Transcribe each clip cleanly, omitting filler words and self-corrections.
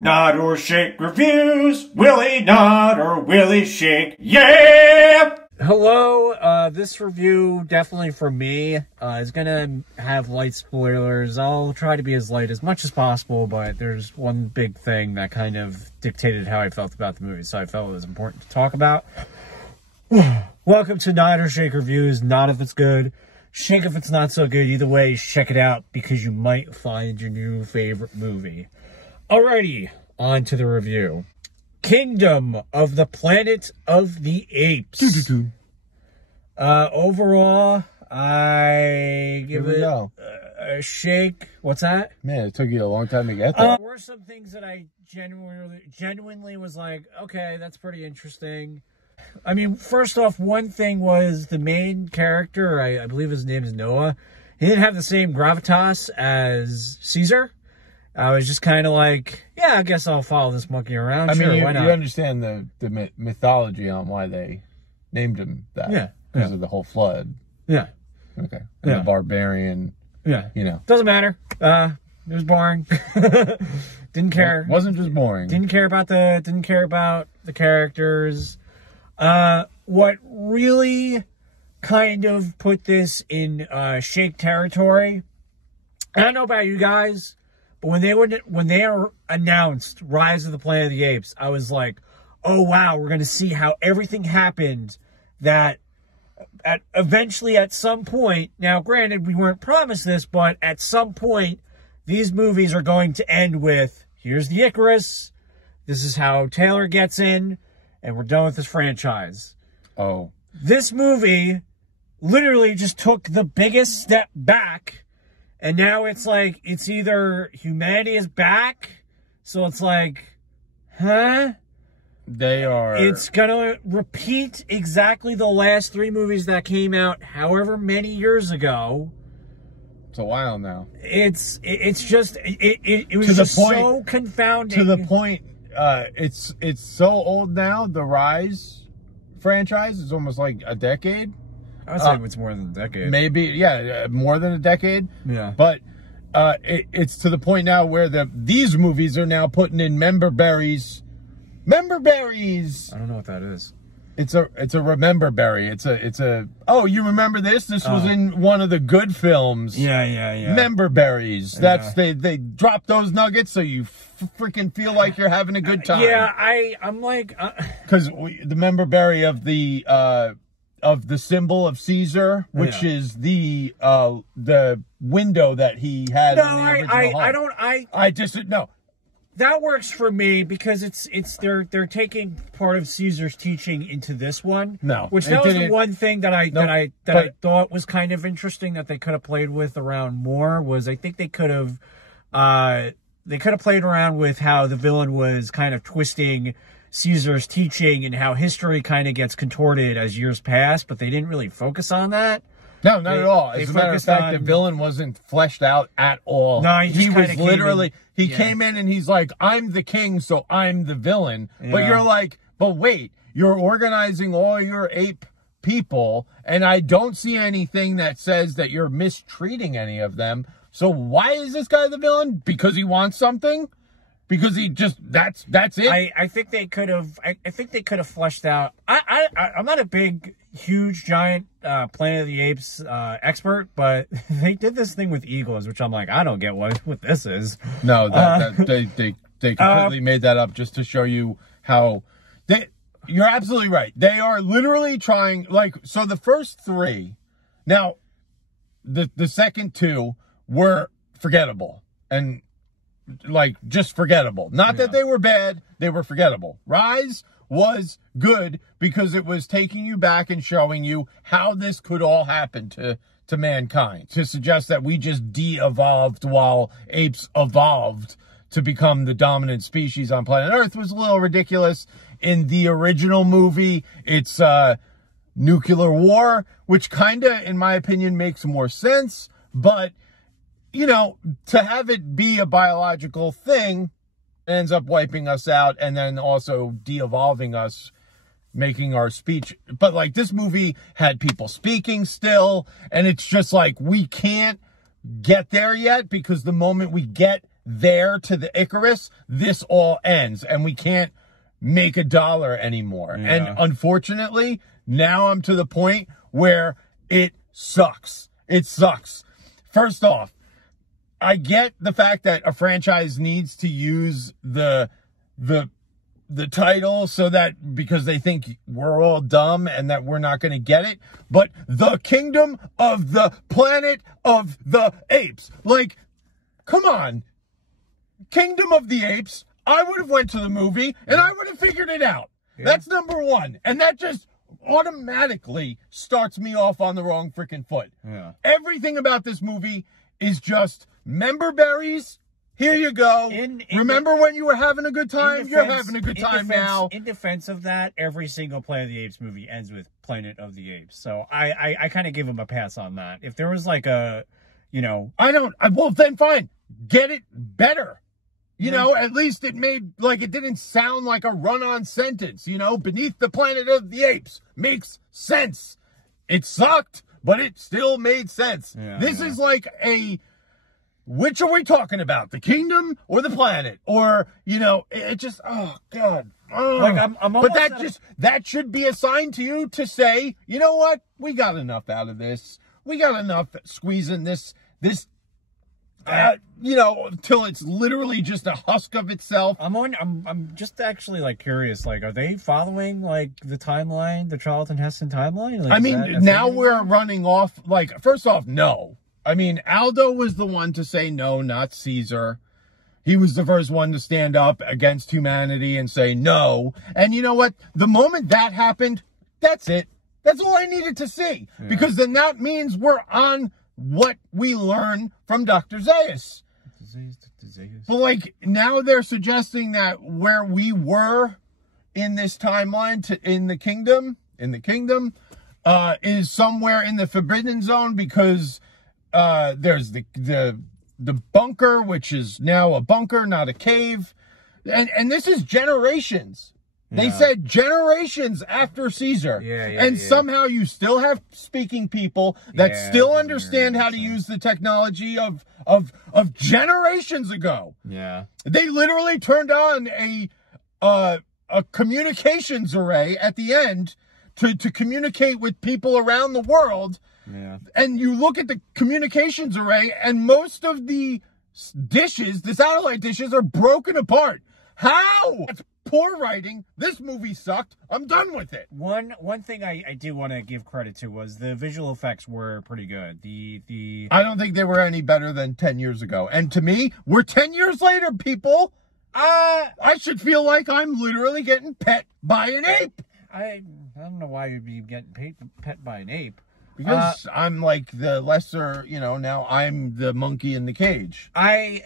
Nod or shake reviews. Willie nod or Willie shake. Yeah! Hello, this review, definitely for me, is gonna have light spoilers. I'll try to be as light as much as possible, but there's one big thing that kind of dictated how I felt about the movie, so I felt it was important to talk about. Welcome to Nod or Shake Reviews. Nod if it's good, shake if it's not so good. Either way, check it out because you might find your new favorite movie. Alrighty, on to the review. Kingdom of the Planet of the Apes. Overall, I give it a shake. What's that? Man, it took you a long time to get there. There were some things that I genuinely was like, okay, that's pretty interesting. I mean, first off, one thing was the main character, I believe his name is Noah. He didn't have the same gravitas as Caesar. I was just kind of like, yeah, I guess I'll follow this monkey around. I mean, why not? You understand the mythology on why they named him that. Yeah. Because of the whole flood. Yeah. Okay. And the barbarian. Yeah. You know. Doesn't matter. It was boring. Didn't care. It wasn't just boring. Didn't care about the characters. What really kind of put this in shake territory, I don't know about you guys, but when they announced Rise of the Planet of the Apes, I was like, oh wow, we're going to see how everything happened that eventually at some point, now granted we weren't promised this, but at some point these movies are going to end with, here's the Icarus, this is how Taylor gets in, and we're done with this franchise. Oh. This movie literally just took the biggest step back. And now it's like, it's either humanity is back, so it's like, huh? It's gonna repeat exactly the last three movies that came out however many years ago. It's a while now. It was just so confounding. To the point, it's so old now, the Rise franchise is almost like a decade. I would say it's more than a decade. Maybe, yeah, more than a decade. Yeah. But it's to the point now where these movies are now putting in member berries. Member berries! I don't know what that is. It's a remember berry. It's a oh, you remember this? This was in one of the good films. Yeah. Member berries. That's they drop those nuggets so you freaking feel like you're having a good time. Yeah, I'm like, because the member berry of the symbol of Caesar, which is the window that he had. No, in the original home. No. That works for me because they're taking part of Caesar's teaching into this one. No, which that was the one thing that I thought was kind of interesting that they could have played with around more. Was I think they could have played around with how the villain was kind of twisting Caesar's teaching and how history kind of gets contorted as years pass, but they didn't really focus on that. No, not at all. As a matter of fact, the villain wasn't fleshed out at all. No, he was literally, he came in and he's like, I'm the king, so I'm the villain. Yeah. But you're like, but wait, you're organizing all your ape people, and I don't see anything that says that you're mistreating any of them. So why is this guy the villain? Because he wants something? Because he just, that's it? I think they could have, I think they could have fleshed out, I'm not a big, huge, giant Planet of the Apes expert, but they did this thing with eagles, which I'm like, I don't get what this is. No, they completely made that up just to show you how, you're absolutely right. They are literally trying, like, so the first three, now, the second two were forgettable, and like just forgettable. Not that they were bad, they were forgettable. Rise was good because it was taking you back and showing you how this could all happen to mankind. To suggest that we just de-evolved while apes evolved to become the dominant species on planet Earth was a little ridiculous. In the original movie, it's nuclear war, which kind of, in my opinion, makes more sense, but you know, to have it be a biological thing ends up wiping us out and then also de-evolving us, making our speech. But like this movie had people speaking still, and it's just like we can't get there yet because the moment we get there to the Icarus, this all ends, and we can't make $1 anymore. Yeah. And unfortunately, now I'm to the point where it sucks. It sucks. First off, I get the fact that a franchise needs to use the title so that because they think we're all dumb and that we're not going to get it, but the Kingdom of the Planet of the Apes, like, come on, Kingdom of the Apes, I would have went to the movie and I would have figured it out. Yeah. That's number one. And that just automatically starts me off on the wrong freaking foot. Yeah. Everything about this movie is just member berries. Here you go. Remember when you were having a good time? You're having a good time now. In defense of that, every single Planet of the Apes movie ends with Planet of the Apes. So I kind of give him a pass on that. If there was like a, you know... well, then fine. Get it better. You know, at least it made, like, it didn't sound like a run-on sentence, you know? Beneath the Planet of the Apes makes sense. It sucked, but it still made sense. Yeah, this is like a... Which are we talking about? The kingdom or the planet? Or, you know, it just, oh, God. Oh. Like, I'm but that should be assigned to you to say, you know what? We got enough out of this. We got enough squeezing this, you know, till it's literally just a husk of itself. I'm just actually, like, curious. Like, are they following, like, the timeline, the Charlton Heston timeline? Like, I mean, now we're running off, like, first off, no. I mean, Aldo was the one to say no, not Caesar. He was the first one to stand up against humanity and say no. And you know what? The moment that happened, that's it. That's all I needed to see. Yeah. Because then that means we're on what we learn from Dr. Zaius. But, like, now they're suggesting that where we were in this timeline in the kingdom, is somewhere in the Forbidden Zone because... there's the bunker, which is now a bunker, not a cave. And this is generations. Yeah. They said generations after Caesar. And somehow you still have speaking people that still understand how to use the technology of generations ago. Yeah. They literally turned on a communications array at the end to communicate with people around the world. Yeah. And you look at the communications array, and most of the dishes, the satellite dishes, are broken apart. How? That's poor writing. This movie sucked. I'm done with it. One thing I do want to give credit to was the visual effects were pretty good. I don't think they were any better than 10 years ago. And to me, we're 10 years later, people. I should feel like I'm literally getting pet by an ape. I don't know why you'd be getting pet by an ape. Because I'm like the lesser, you know, now I'm the monkey in the cage. I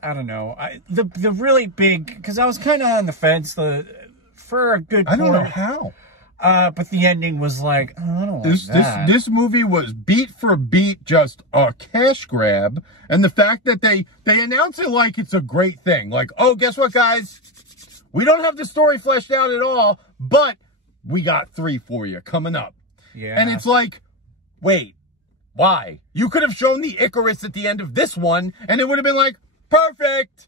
don't know. The really big, because I was kind of on the fence for a good point. I don't know how. But the ending was like, I don't like that. This movie was beat for beat just a cash grab. And the fact that they announce it like it's a great thing. Like, oh, guess what, guys? We don't have the story fleshed out at all, but we got 3 for you coming up. Yeah. And it's like, wait, why? You could have shown the Icarus at the end of this one, and it would have been like, perfect.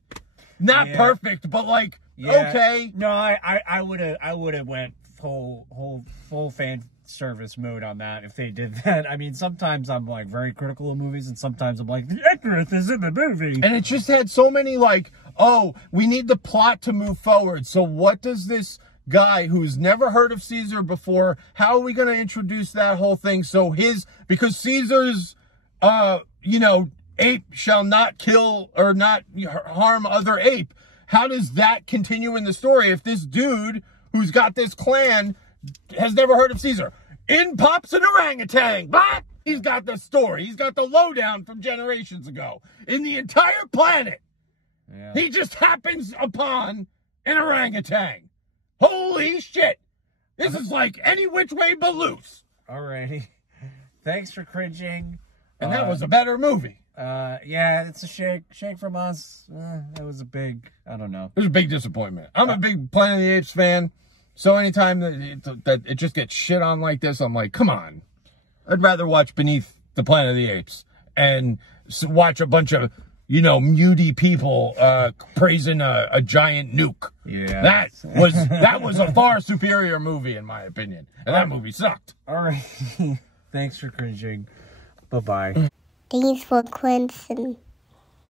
Not perfect, but like, okay. No, I would have went full fan service mode on that if they did that. I mean, sometimes I'm like very critical of movies, and sometimes I'm like, the Icarus is in the movie. And it just had so many like, oh, we need the plot to move forward. So what does this guy who's never heard of Caesar before, how are we going to introduce that whole thing? So because Caesar's, you know, ape shall not kill or not harm other ape. How does that continue in the story if this dude who's got this clan has never heard of Caesar? In pops an orangutan. But he's got the story. He's got the lowdown from generations ago. In the entire planet, he just happens upon an orangutan. Holy shit. This is like any which way but loose. Alrighty. Thanks for cringing. And that was a better movie. Yeah, it's a shake from us. It was a big, I don't know. It was a big disappointment. I'm a big Planet of the Apes fan. So anytime that it just gets shit on like this, I'm like, come on. I'd rather watch Beneath the Planet of the Apes and watch a bunch of, you know, muty people praising a giant nuke. Yeah. That was a far superior movie, in my opinion. And that movie sucked. All right. Thanks for cringing. Bye-bye. Thanks for cringing.